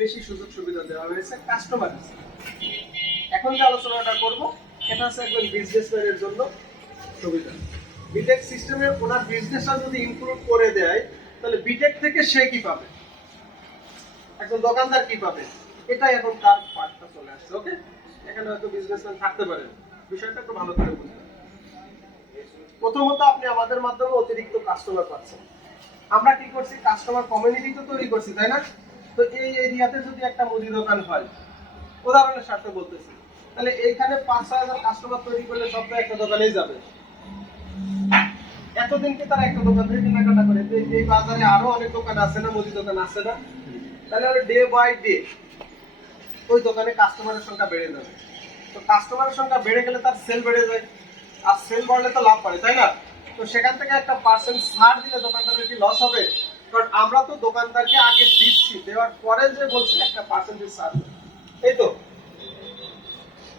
বেশি সুযোগ সুবিধা দেওয়া হয়েছে কাস্টমার এখন যে আলোচনাটা করব, এটা হচ্ছে একজন বিজনেসম্যানের জন্য সুবিধা। বিটেক সিস্টেমে ওনার বিজনেসটা যদি ইনক্লুড করে দেয়, তাহলে বিটেক থেকে সে কি পাবে? একজন দোকানদার কি পাবে? এটাই এখন তার পার্টটা চলে আসছে ওকে এখানে হয়তো বিজনেসম্যান থাকতে পারে। বিষয়টা একটু ভালো করে বুঝতে প্রথমত আপনি আমাদের মাধ্যমে অতিরিক্ত কাস্টমার পাচ্ছেন। আমরা কি করছি? কাস্টমার কমিউনিটি তো তৈরি করছি, তাই না? তো এই এরিয়াতে যদি একটা মুদি দোকান হয়, উদাহরণের স্বার্থে বলতেছি, তাহলে এইখানে পাঁচ ছয় হাজার কাস্টমার তৈরি করলে সব তো একটা দোকানেই যাবে। এতদিন কি তারা একটা দোকান থেকে কেনাকাটা করে? এই বাজারে আরও অনেক দোকান আছে না, মুদি দোকান আছে না? তাহলে ডে বাই ডে ওই দোকানে কাস্টমারের সংখ্যা বেড়ে যাবে। তো কাস্টমারের সংখ্যা বেড়ে গেলে তার সেল বেড়ে যায়, আর সেল বাড়লে তো লাভ পারে তাই না? তো সেখান থেকে একটা পার্সেন্ট ছাড় দিলে দোকানদারের কি লস হবে? কারণ আমরা তো দোকানদারকে আগে দিচ্ছি, দেওয়ার পরে যে বলছি, একটা পার্সেন্টেজ এই তো।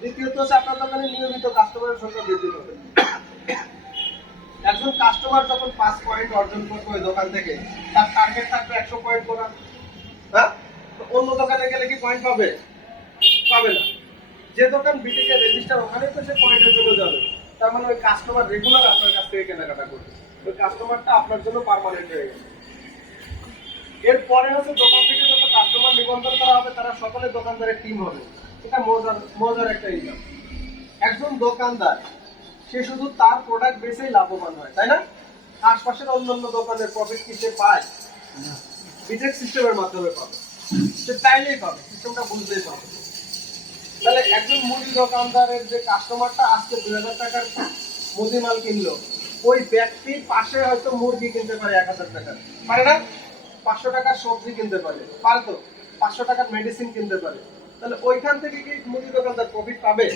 দ্বিতীয়ত হচ্ছে আপনার দোকানে নিয়মিত কাস্টমারের সংখ্যা বৃদ্ধি একজন কাস্টমার যখন পাঁচ পয়েন্ট অর্জন করবে ওই দোকান থেকে, তার টার্গেট থাকবে একশো পয়েন্ট করা। হ্যাঁ? অন্য দোকানে গেলে কি পয়েন্ট পাবে? পাবে না। যে দোকান বিটিকে রেজিস্টার ওখানে তো সে পয়েন্টের জন্য যাবে। তার মানে ওই কাস্টমার রেগুলার আপনার কাছ থেকে কেনাকাটা করবে। ওই কাস্টমারটা আপনার জন্য পার্মানেন্ট হয়ে গেছে। এরপরে হচ্ছে দোকান থেকে যত কাস্টমার নিবন্ধন করা হবে তারা সকলে দোকানদারের টিম হবে। এটা মজার মজার একটা ইনকাম একজন দোকানদার সে শুধু তার প্রোডাক্ট বেচেই লাভবান হয় তাই না? আশপাশের অন্যান্য দোকানের প্রফিট কি সে পায়? বিটেক সিস্টেমের মাধ্যমে পাবে। সে চাইলেই পাবে সিস্টেমটা বুঝতেই পাবে তাহলে একজন মুদি দোকানদারের যে কাস্টমারটা আজকে দুই হাজার টাকার মুদি মাল কিনলো ওই ব্যক্তি পাশে হয়তো মুরগি কিনতে পারে এক হাজার টাকার। পারে না? পাঁচশো টাকার সবজি কিনতে পারে পারে পাঁচশো টাকার মেডিসিন কিনতে পারে। তাহলে ওইখান থেকে কি মুদি দোকানদার প্রফিট পাবে?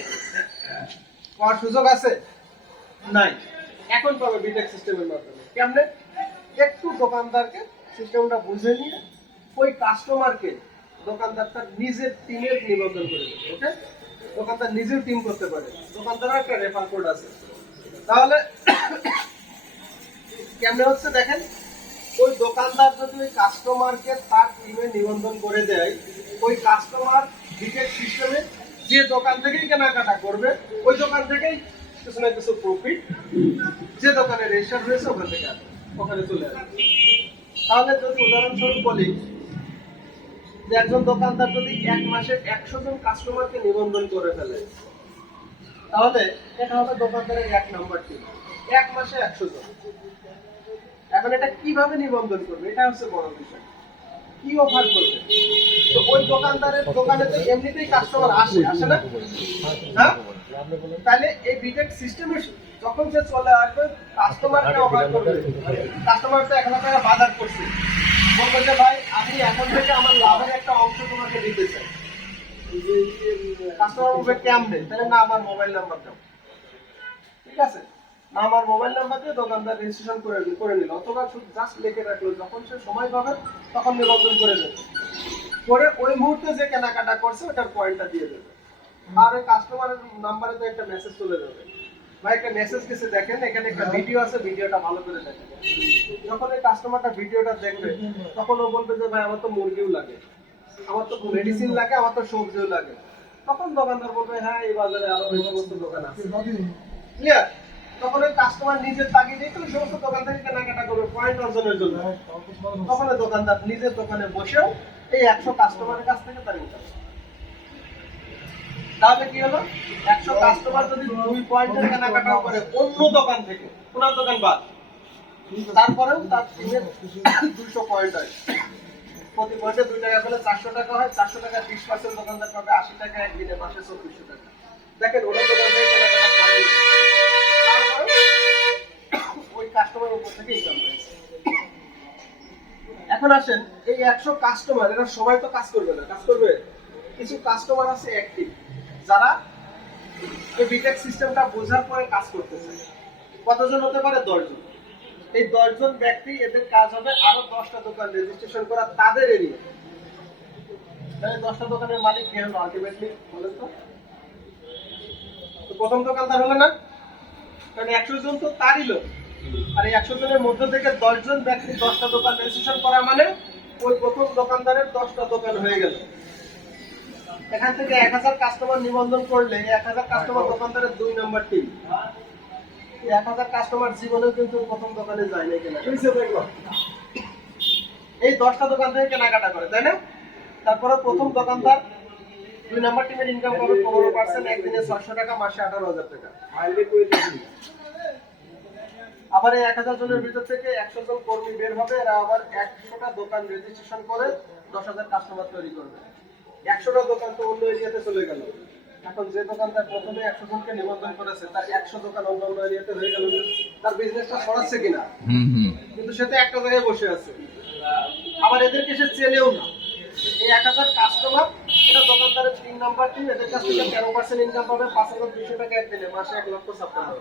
পাওয়ার সুযোগ আছে? নাই। এখন পাবে বিটেক সিস্টেমের মাধ্যমে। কেমনে? একটু দোকানদারকে সিস্টেমটা বুঝে নিয়ে ওই কাস্টমারকে দোকানদার তার নিজের টিমের নিবন্ধন করে দেবে ওকে দোকানদার নিজের টিম করতে পারে। দোকানদার একটা রেফার কোড আছে। তাহলে কেমনে হচ্ছে দেখেন? ওই দোকানদার যদি ওই কাস্টমারকে তার টিমে নিবন্ধন করে দেয়, ওই কাস্টমার বিটেক সিস্টেমে যে দোকান থেকেই কেনাকাটা করবে, ওই দোকান থেকেই কিছু না কিছু প্রফিট যে দোকানে রেজিস্টার হয়েছে ওখান থেকে ওখানে চলে আসবে। তাহলে যদি উদাহরণস্বরূপ বলি যে একজন দোকানদার যদি এক মাসে একশো জন কাস্টমারকে নিবন্ধন করে ফেলে, তাহলে এটা হবে দোকানদারের এক নাম্বার টিম এক মাসে একশো জন। এখন এটা কীভাবে নিবন্ধন করবে? এটা হচ্ছে বড় বিষয়। কি অফার করবে? তো ওই দোকানদারের দোকানে তো এমনিতেই কাস্টমার আসে আসে না? হ্যাঁ? তাহলে এই বিটেক সিস্টেমে যখন সে চলে আসবে কাস্টমারকে অফার করবে। কাস্টমার তো লাখ টাকা বাজার করছে। বলবে যে, ভাই, আমি এখন থেকে আমার লাভের একটা অংশ তোমাকে দিতে চাই। কাস্টমার বলবে, কেমনে? তাহলে না, আমার মোবাইল নাম্বার দাও। ঠিক আছে? আমার মোবাইল নাম্বার দিয়ে দোকানদার রেজিস্ট্রেশন করে করে নিল। অথবা শুধু জাস্ট লিখে রাখল যখন সে সময় পাবে তখন নিবন্ধন করে দেবে। করে ওই মুহূর্তে যে কেনাকাটা করছে ওটার পয়েন্টটা দিয়ে দেবে। আর ওই কাস্টমারের নাম্বারে তো একটা মেসেজ চলে যাবে। ভাই একটা মেসেজ গেছে দেখেন এখানে একটা ভিডিও আছে ভিডিওটা ভালো করে দেখেন। যখন এই কাস্টমারটা ভিডিওটা দেখবে তখন ও বলবে যে ভাই আমার তো মুরগিও লাগে। আমার তো মেডিসিন লাগে আমার তো সবজিও লাগে। তখন দোকানদার বলবে হ্যাঁ এই বাজারে আরও এই সমস্ত দোকান আছে। ক্লিয়ার তখন ওই কাস্টমার নিজের তাগিদেই তো সমস্ত দোকান থেকে কেনাকাটা করবে পয়েন্ট অর্জনের জন্য। তখন দোকানদার নিজের দোকানে বসেও এই একশো কাস্টমারের কাছ থেকে তার ইনকাম তাহলে কি হলো? একশো কাস্টমার যদি দুই পয়েন্টের কেনাকাটা করে অন্য দোকান থেকে, ওনার দোকান বাদ। তারপরেও তার দুইশো পয়েন্ট হয়। প্রতি পয়েন্টে দুই টাকা পেলে চারশো টাকা হয়, চারশো টাকা বিশ পার্সেন্ট দোকানদার পাবে আশি টাকা একদিনে মাসে চব্বিশশো টাকা। দেখেন, ওনার দোকান থেকে কেনাকাটা ওই কাস্টমার উপর থেকে ইনকাম হয়েছে। এখন আসেন, এই একশো কাস্টমার এরা সবাই তো কাজ করবে না। কাজ করবে? কিছু কাস্টমার আছে অ্যাক্টিভ যারা এই বিটেক সিস্টেমটা বোঝার পরে কাজ করতেছে কতজন হতে পারে? দশজন। এই দশজন ব্যক্তি, এদের কাজ হবে আরও দশটা দোকান রেজিস্ট্রেশন করা তাদের এরিয়া দশটা দোকানের মালিক কে হলো আলটিমেটলি বলেন তো। প্রথম দোকানদার হলো না? কারণ একশো জন তো তারই লোক। আর এই একশো জনের মধ্যে থেকে দশজন ব্যক্তি দশটা দোকান রেজিস্ট্রেশন করা মানে ওই প্রথম দোকানদারের দশটা দোকান হয়ে গেল। এখান থেকে এক হাজার কাস্টমার নিবন্ধন করলে এক হাজার কাস্টমার দোকানদারের দুই নাম্বার টিম এক হাজার কাস্টমার জীবনেও কিন্তু প্রথম দোকানে যায় না কেনা এই দশটা দোকান থেকে কেনাকাটা করে তাই না? তারপরে প্রথম দোকানদার দুই নাম্বার টিমের ইনকাম পাবে পনেরো পার্সেন্ট একদিনে ছয়শো টাকা মাসে আঠারো হাজার টাকা। আবার এই এক হাজার জনের ভিতর থেকে একশো জন কর্মী বের হবে এরা আবার একশোটা দোকান রেজিস্ট্রেশন করে দশ হাজার কাস্টমার তৈরি করবে। একশোটা দোকান তো অন্য এরিয়াতে চলে গেল। এখন যে দোকানদার প্রথমে একশো জনকে নিবন্ধন করেছে তার একশো দোকান অন্য অন্য এরিয়াতে হয়ে গেল। তার বিজনেসটা সরাচ্ছে কিনা? কিন্তু সে তো একটা জায়গায় বসে আছে। আবার এদেরকে সে চেনেও না। এই এক হাজার কাস্টমার এটা দোকানদারের তিন নাম্বার টিম এদের কাছ থেকে তেরো পার্সেন্ট ইনকাম পাবে পাঁচ হাজার দুইশো টাকা একদিনে মাসে এক লক্ষ ছাপ্পান্ন।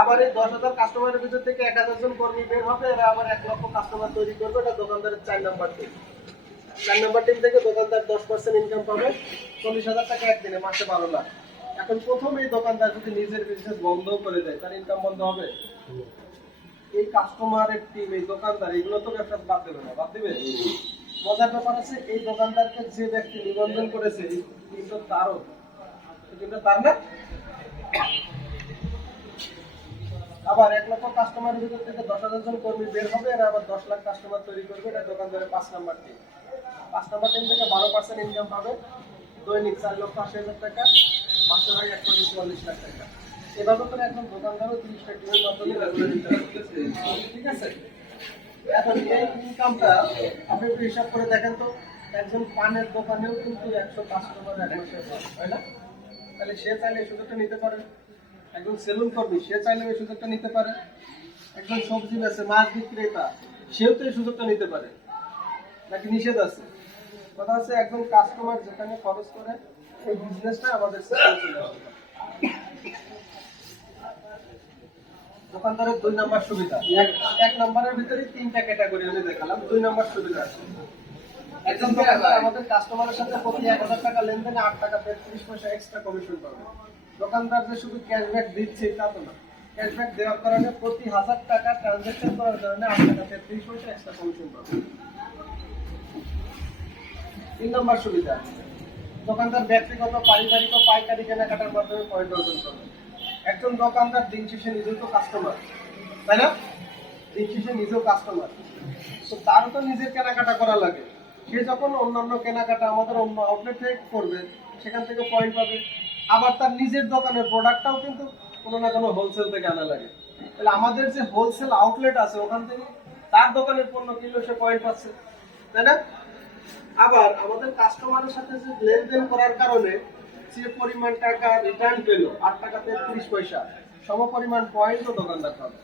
আবার এই দশ হাজার কাস্টমারের ভিতর থেকে এক হাজার জন কর্মী বের হবে, এরা আবার এক লক্ষ কাস্টমার তৈরি করবে, এটা দোকানদারের চার নাম্বার টিম চার নাম্বার টিম থেকে দোকানদার দশ পার্সেন্ট ইনকাম পাবে, চল্লিশ হাজার টাকা একদিনে, মাসে বারো লাখ। এখন প্রথম এই দোকানদার যদি নিজের বিজনেস বন্ধ করে দেয়, তার ইনকাম বন্ধ হবে? এই কাস্টমারের টিম এই দোকানদার, এগুলো তো ব্যবসা বাদ দেবে না, বাদ দিবে? মজার ব্যাপার আছে এই দোকানদারকে যে ব্যক্তি নিবন্ধন করেছে টিমটা তারও। টিমটা তার না? আবার এক লক্ষ কাস্টমারের ভিতর থেকে দশ হাজার জন কর্মী বের হবে, এরা আবার দশ লাখ কাস্টমার তৈরি করবে। এটা দোকানদারের পাঁচ নাম্বার টিম পাঁচ নাম্বার টিম থেকে বারো পার্সেন্ট ইনকাম পাবে। দৈনিক চার লক্ষ আশি হাজার টাকা, মাসে হয় এক কোটি চুয়াল্লিশ লাখ টাকা। এভাবে করে একজন দোকানদারও তিরিশটা টিমের মাধ্যমে। ঠিক আছে? এখন এই ইনকামটা আপনি একটু হিসাব করে দেখেন তো, একজন পানের দোকানেও কিন্তু একশো কাস্টমার এক মাসে তাই না? তাহলে সে চাইলে সুযোগটা নিতে পারে। একজন সেলুন কর্মী, সে চাইলে এই সুযোগটা নিতে পারে। একজন সবজি বেচে, মাছ বিক্রেতা, সেও তো এই সুযোগটা নিতে পারে। নাকি নিষেধ আছে? কথা হচ্ছে একজন কাস্টমার যেখানে খরচ করে, এই বিজনেসটা আমাদের। দোকানদারের দুই নাম্বার সুবিধা। এক নাম্বারের ভিতরে তিনটা ক্যাটাগরি আমি দেখালাম, দুই নাম্বার সুবিধা আছে। একজন আমাদের কাস্টমারের সাথে প্রতি এক হাজার টাকা লেনদেনে আট টাকা তেত্রিশ পয়সা এক্সট্রা কমিশন পাবে। দোকানদার যে শুধু ক্যাশব্যাক দিচ্ছে তা তো না। ক্যাশব্যাক দেওয়ার কারণে প্রতি হাজার টাকা ট্রানজ্যাকশন করার কারণে আট টাকা তেত্রিশ পয়সা এক্সট্রা কমিশন পাবে তিন নম্বর সুবিধা, দোকানদার ব্যক্তিগত, পারিবারিক ও পাইকারি কেনাকাটার মাধ্যমে পয়েন্ট অর্জন করবে। একজন দোকানদার দিন শেষে নিজেও তো কাস্টমার তাই না? দিন শেষে নিজেও কাস্টমার তো তারও তো নিজের কেনাকাটা করা লাগে। সে যখন অন্যান্য কেনাকাটা আমাদের অন্য আউটলেট থেকে করবে সেখান থেকে পয়েন্ট পাবে। আবার তার নিজের দোকানের প্রোডাক্টটাও কিন্তু কোনো না কোনো হোলসেল থেকে আনা লাগে। তাহলে আমাদের যে হোলসেল আউটলেট আছে, ওখান থেকে তার দোকানের পণ্য কিনলেও সে পয়েন্ট পাচ্ছে। তাই না? আবার আমাদের কাস্টমারের সাথে যে লেনদেন করার কারণে যে পরিমাণ টাকা রিটার্ন পেল, আট টাকা তেত্রিশ পয়সা, সম পরিমাণ পয়েন্টও দোকানদার পাবে।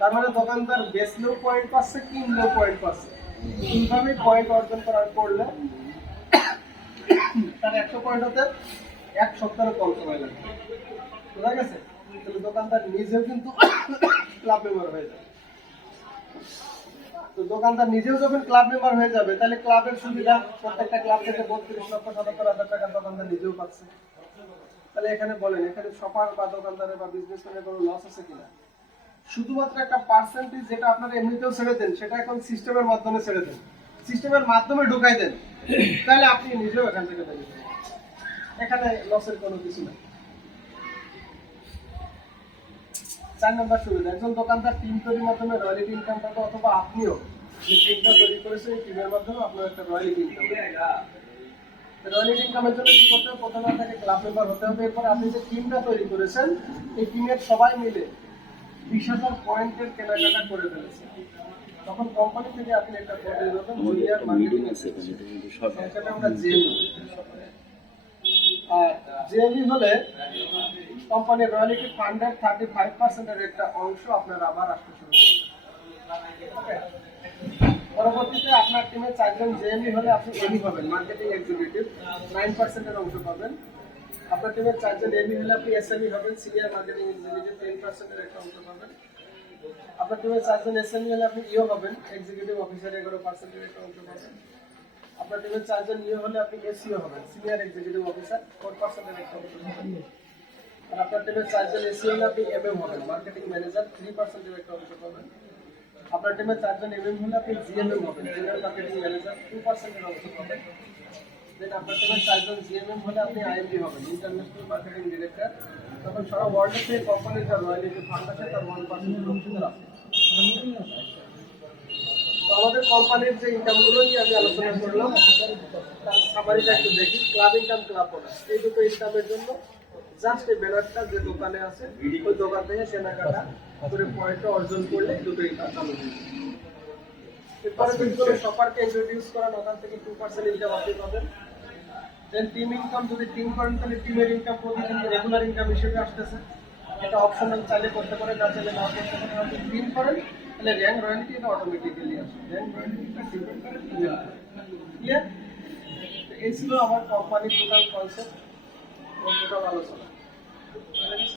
তার মানে দোকানদার বেচলেও পয়েন্ট পাচ্ছে, কিনলেও পয়েন্ট পাচ্ছে। এইভাবে পয়েন্ট অর্জন করার করলে তার একশো পয়েন্ট হতে এক সপ্তাহের কম সময় লাগে বোঝা গেছে? তাহলে দোকানদার নিজেও কিন্তু ক্লাব মেম্বার হয়ে যাবে। তো দোকানদার নিজেও যখন ক্লাব মেম্বার হয়ে যাবে, তাহলে ক্লাবের সুবিধা প্রত্যেকটা ক্লাব থেকে বত্রিশ লক্ষ সাতাত্তর হাজার টাকা দোকানদার নিজেও পাচ্ছে। তাহলে এখানে বলেন, এখানে সপার বা দোকানদারের বা বিজনেসম্যানের কোনো লস আছে কিনা? শুধুমাত্র একটা পার্সেন্টেজ যেটা আপনারা এমনিতেও ছেড়ে দেন, সেটা এখন সিস্টেমের মাধ্যমে ছেড়ে দেন। সিস্টেমের মাধ্যমে ঢুকাই দেন। তাহলে আপনি নিজেও এখান থেকে বেরিয়ে এখানে লসের কোনো কিছু নাই। চার নম্বর সুবিধা একজন দোকানদার টিম তৈরির মাধ্যমে রয়্যালিটি ইনকাম পাবে অথবা আপনিও যে টিমটা তৈরি করেছে এই টিমের মাধ্যমে আপনার একটা রয়্যালিটি ইনকাম রয়্যালিটি ইনকামের জন্য কি করতে হবে? প্রথমে আপনাকে ক্লাব মেম্বার হতে হবে। এরপর আপনি যে টিমটা তৈরি করেছেন এই টিমের সবাই মিলে বিশ হাজার পয়েন্টের কেনাকাটা করে ফেলেছে। তখন কোম্পানি থেকে আপনি একটা জুনিয়র মার্কেটিং আমরা জেএম জেএমই হলে কোম্পানির রয়্যালিটি ফান্ডের থার্টি ফাইভ পার্সেন্টের একটা অংশ আপনার আবার আসতে শুরু করবে। পরবর্তীতে আপনার টিমে চারজন জেএমই হলে আপনি এমই পাবেন মার্কেটিং এক্সিকিউটিভ নাইন পার্সেন্টের অংশ পাবেন। আপনার টিমের চারজন এমই হলে আপনি এসএমই হবেন সিনিয়র মার্কেটিং এক্সিকিউটিভ টেন পার্সেন্টের একটা অংশ পাবেন। আপনার টিমের চারজন এসএমই হলে আপনি ইও হবেন এক্সিকিউটিভ অফিসার এগারো পার্সেন্টের একটা অংশ পাবেন। আপনার টিমের চারজন ইও হলে আপনি এসিও হবেন সিনিয়র এক্সিকিউটিভ অফিসার ফোর পার্সেন্টের একটা আর আপনার টিমের চারজন এসি হলে আপনি এমএম হবেন মার্কেটিং ম্যানেজার থ্রি পার্সেন্টের একটা অংশ পাবেন। আপনার টিমে চারজন এমএম হলে আপনি জিএমএম হবেন জেনারেল মার্কেটিং ম্যানেজার টু পার্সেন্টের অবস্থা পাবেন। দেন আপনার টিমে চারজন জিএমএম হলে আপনি আইএমডি হবেন ইন্টারন্যাশনাল মার্কেটিং ডিরেক্টর তখন সারা ওয়ার্ল্ডে থেকে কোম্পানির যা রয়্যালিটি ফান্ড আছে, তার ওয়ান পার্সেন্টের অংশীদার আছে। কোম্পানির যে ইনকামগুলো নিয়ে আমি আলোচনা করলাম, তার সামারিটা একটু দেখি। ক্লাব ইনকাম ক্লাব ওনার এই দুটো ইনকামের জন্য জাস্ট এই ব্যানারটা যে দোকানে আছে, ওই দোকান থেকে কেনাকাটা করে পয়েন্টটা অর্জন করলে দুটো ইনকাম চালু এরপরে যদি কোনো শপারকে ইন্ট্রোডিউস করান, ওখান থেকে টু পার্সেন্ট ইনকাম আপনি পাবেন। দেন টিম ইনকাম যদি টিম করেন, তাহলে টিমের ইনকাম প্রতিদিন রেগুলার ইনকাম হিসেবে আসতেছে। এটা অপশনাল চাইলে করতে পারেন, না চাইলে না করতে পারেন। টিম করেন তাহলে র্যাঙ্ক রয়্যালিটি এটা অটোমেটিক্যালি আসে র্যাঙ্ক রয়্যালিটিটা ডিপেন্ড করে টিমের ক্লিয়ার এই ছিল আমার কোম্পানির টোটাল কনসেপ্ট টোটাল আলোচনা